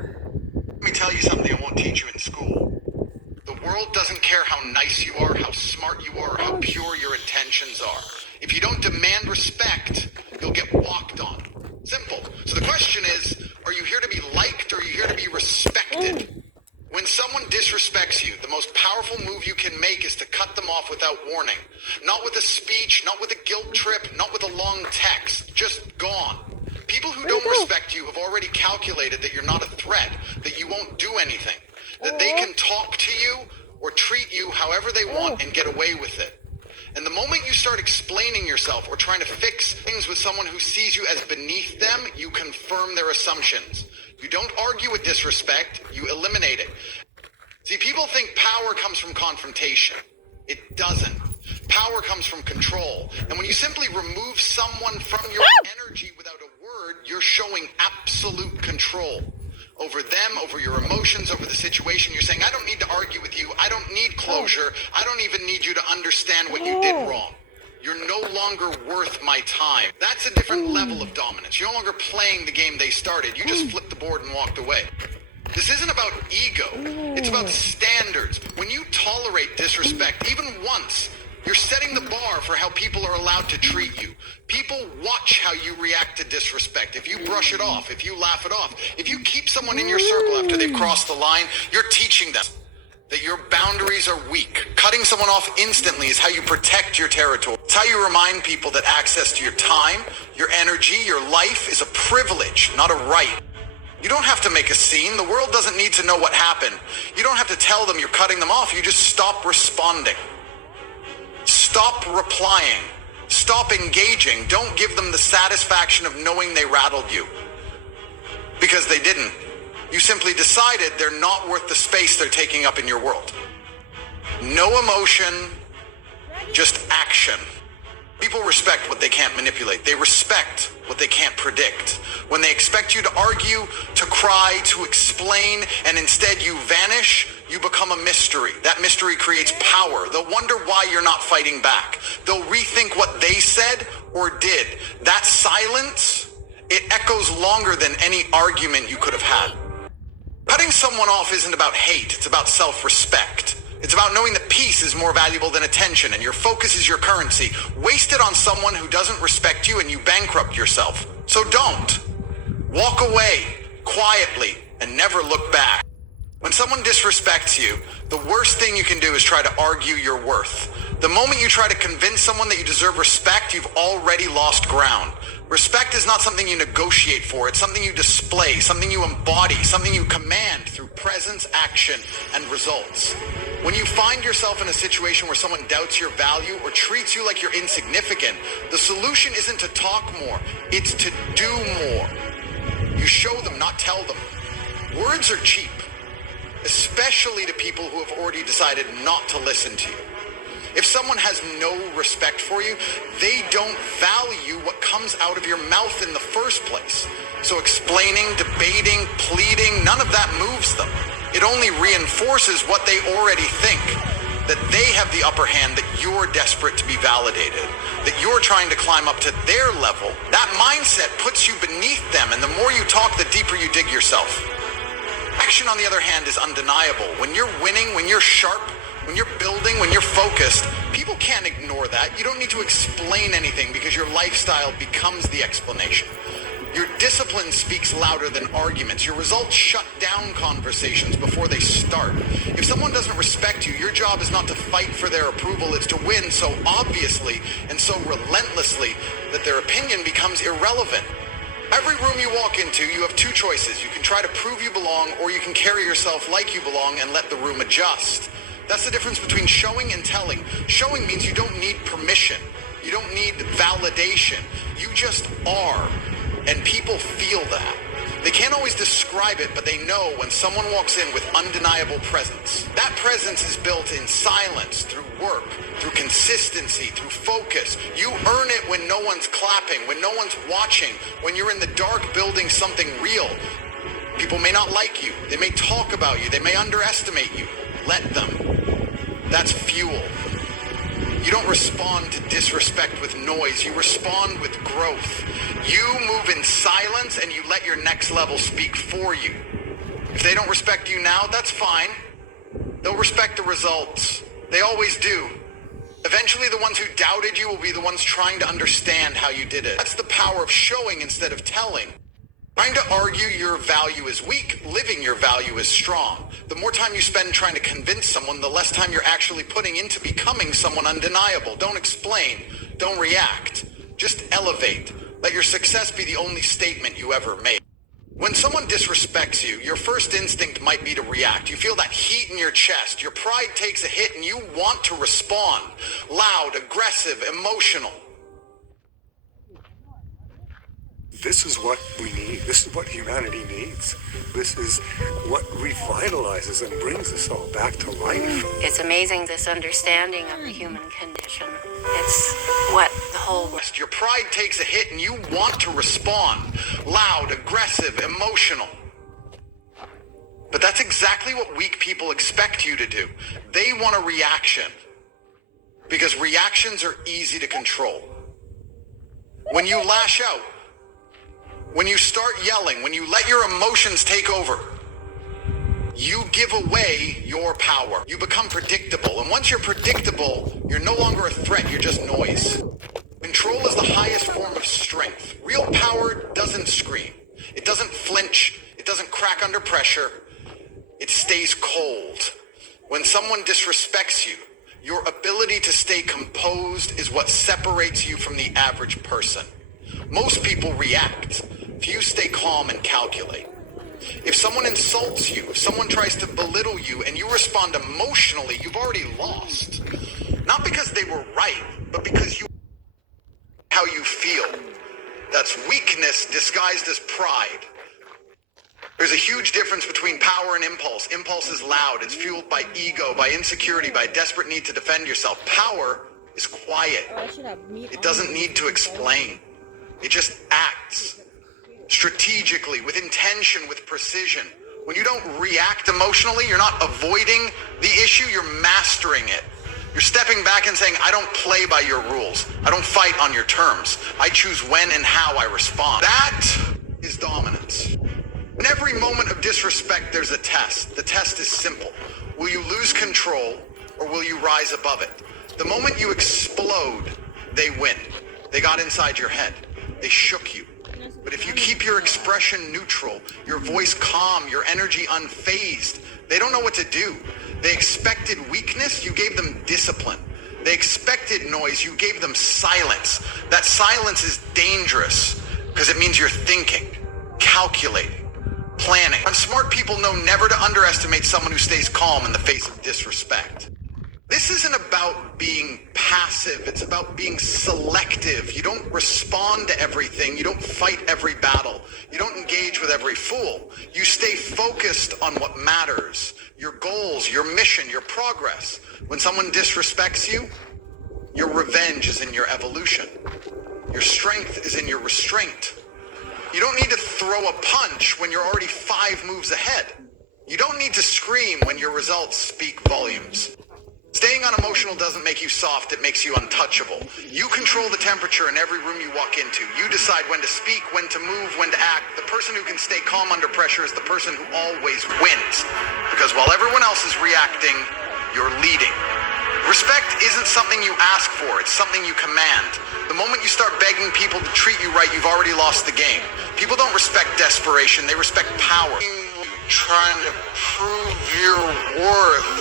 Let me tell you something I won't teach you in school. The world doesn't care how nice you are, how smart you are, how pure your intentions are. If you don't demand respect, you'll get walked on. Simple. So the question is, are you here to be liked or are you here to be respected? When someone disrespects you, the most powerful move you can make is to cut them off without warning. Not with a speech, not with a guilt trip, not with a long text. Just gone. People who don't respect you have already calculated that you're not a threat, that you won't do anything, that they can talk to you or treat you however they want and get away with it. And the moment you start explaining yourself or trying to fix things with someone who sees you as beneath them, you confirm their assumptions. You don't argue with disrespect, you eliminate it. See, people think power comes from confrontation. It doesn't. Power comes from control. And when you simply remove someone from your energy without a word, you're showing absolute control over them, over your emotions, over the situation. You're saying, I don't need to argue with you. I don't need closure. I don't even need you to understand what you did wrong. You're no longer worth my time. That's a different level of dominance. You're no longer playing the game they started. You just flipped the board and walked away. This isn't about ego. It's about standards. When you tolerate disrespect, even once, you're setting the bar for how people are allowed to treat you. People watch how you react to disrespect. If you brush it off, if you laugh it off, if you keep someone in your circle after they've crossed the line, you're teaching them that your boundaries are weak. Cutting someone off instantly is how you protect your territory. It's how you remind people that access to your time, your energy, your life is a privilege, not a right. You don't have to make a scene. The world doesn't need to know what happened. You don't have to tell them you're cutting them off. You just stop responding. Stop replying. Stop engaging. Don't give them the satisfaction of knowing they rattled you. Because they didn't. You simply decided they're not worth the space they're taking up in your world. No emotion, just action. People respect what they can't manipulate. They respect what they can't predict. When they expect you to argue, to cry, to explain, and instead you vanish, you become a mystery. That mystery creates power. They'll wonder why you're not fighting back. They'll rethink what they said or did. That silence, it echoes longer than any argument you could have had. Cutting someone off isn't about hate, it's about self-respect. It's about knowing that peace is more valuable than attention and your focus is your currency. Waste it on someone who doesn't respect you and you bankrupt yourself. So don't. Walk away quietly and never look back. When someone disrespects you, the worst thing you can do is try to argue your worth. The moment you try to convince someone that you deserve respect, you've already lost ground. Respect is not something you negotiate for. It's something you display, something you embody, something you command through presence, action, and results. When you find yourself in a situation where someone doubts your value or treats you like you're insignificant, the solution isn't to talk more, it's to do more. You show them, not tell them. Words are cheap, especially to people who have already decided not to listen to you. If someone has no respect for you, they don't value what comes out of your mouth in the first place. So explaining, debating, pleading, none of that moves them. It only reinforces what they already think, that they have the upper hand, that you're desperate to be validated, that you're trying to climb up to their level. That mindset puts you beneath them, and the more you talk, the deeper you dig yourself. Action, on the other hand, is undeniable. When you're winning, when you're sharp, when you're building, when you're focused, people can't ignore that. You don't need to explain anything because your lifestyle becomes the explanation. Your discipline speaks louder than arguments. Your results shut down conversations before they start. If someone doesn't respect you, your job is not to fight for their approval. It's to win so obviously and so relentlessly that their opinion becomes irrelevant. Every room you walk into, you have two choices. You can try to prove you belong, or you can carry yourself like you belong and let the room adjust. That's the difference between showing and telling. Showing means you don't need permission. You don't need validation. You just are. And people feel that. They can't always describe it, but they know when someone walks in with undeniable presence. That presence is built in silence, through work, through consistency, through focus. You earn it when no one's clapping, when no one's watching, when you're in the dark building something real. People may not like you. They may talk about you. They may underestimate you. Let them. That's fuel. You don't respond to disrespect with noise. You respond with growth. You move in silence and you let your next level speak for you. If they don't respect you now, that's fine. They'll respect the results. They always do. Eventually, the ones who doubted you will be the ones trying to understand how you did it. That's the power of showing instead of telling. Trying to argue your value is weak, living your value is strong. The more time you spend trying to convince someone, the less time you're actually putting into becoming someone undeniable. Don't explain. Don't react. Just elevate. Let your success be the only statement you ever make. When someone disrespects you, your first instinct might be to react. You feel that heat in your chest. Your pride takes a hit and you want to respond. Loud, aggressive, emotional. This is what we need. This is what humanity needs. This is what revitalizes and brings us all back to life. It's amazing, this understanding of the human condition. It's what the whole... Your pride takes a hit and you want to respond. Loud, aggressive, emotional. But that's exactly what weak people expect you to do. They want a reaction. Because reactions are easy to control. When you lash out, when you start yelling, when you let your emotions take over, you give away your power. You become predictable. And once you're predictable, you're no longer a threat, you're just noise. Control is the highest form of strength. Real power doesn't scream. It doesn't flinch. It doesn't crack under pressure. It stays cold. When someone disrespects you, your ability to stay composed is what separates you from the average person. Most people react. Few stay calm and calculate. If someone insults you, if someone tries to belittle you, and you respond emotionally, you've already lost. Not because they were right, but because you how you feel. That's weakness disguised as pride. There's a huge difference between power and impulse. Impulse is loud. It's fueled by ego, by insecurity, by a desperate need to defend yourself. Power is quiet. It doesn't need to explain. It just acts. Strategically, with intention, with precision. When you don't react emotionally, you're not avoiding the issue, you're mastering it. You're stepping back and saying, I don't play by your rules. I don't fight on your terms. I choose when and how I respond. That is dominance. In every moment of disrespect, there's a test. The test is simple. Will you lose control or will you rise above it? The moment you explode, they win. They got inside your head. They shook you. But if you keep your expression neutral, your voice calm, your energy unfazed, they don't know what to do. They expected weakness, you gave them discipline. They expected noise, you gave them silence. That silence is dangerous because it means you're thinking, calculating, planning. And smart people know never to underestimate someone who stays calm in the face of disrespect. This isn't about being passive, it's about being selective. You don't respond to everything, you don't fight every battle, you don't engage with every fool. You stay focused on what matters, your goals, your mission, your progress. When someone disrespects you, your revenge is in your evolution. Your strength is in your restraint. You don't need to throw a punch when you're already 5 moves ahead. You don't need to scream when your results speak volumes. Staying unemotional doesn't make you soft, it makes you untouchable. You control the temperature in every room you walk into. You decide when to speak, when to move, when to act. The person who can stay calm under pressure is the person who always wins. Because while everyone else is reacting, you're leading. Respect isn't something you ask for, it's something you command. The moment you start begging people to treat you right, you've already lost the game. People don't respect desperation, they respect power. Trying to prove your worth